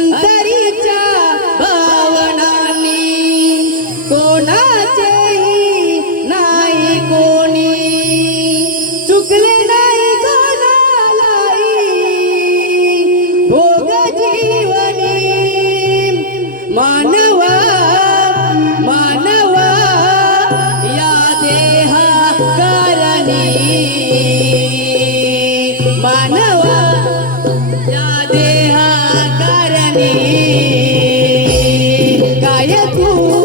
ಅಂತ Yeah, yeah.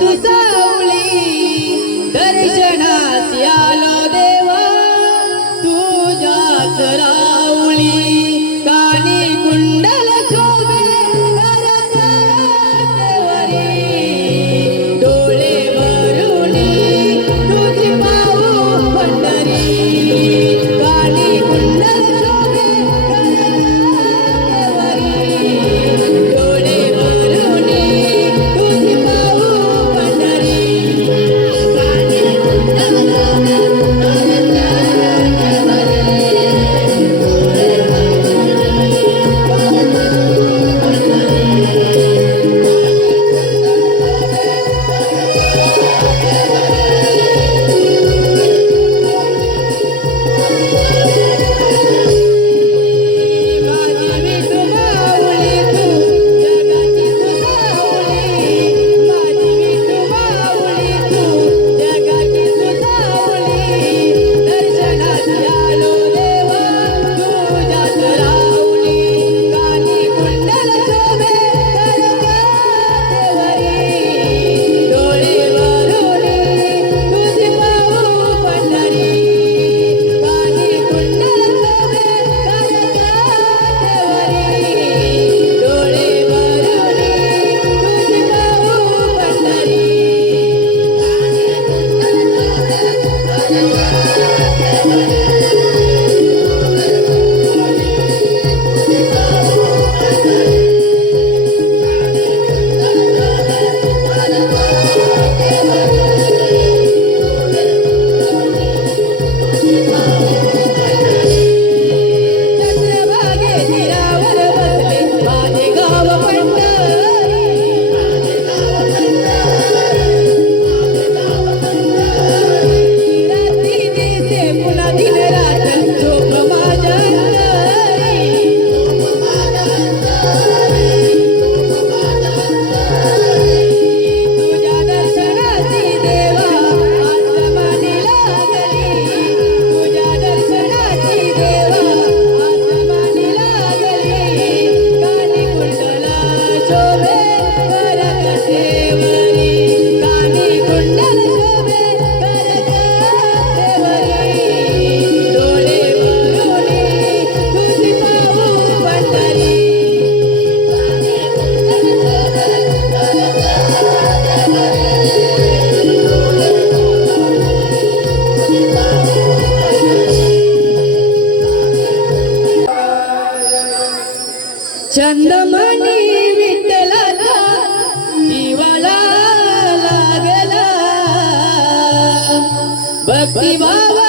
तुझा चंदमणी विठ्ठलाचा दिवाला लागला. भक्ती बाबा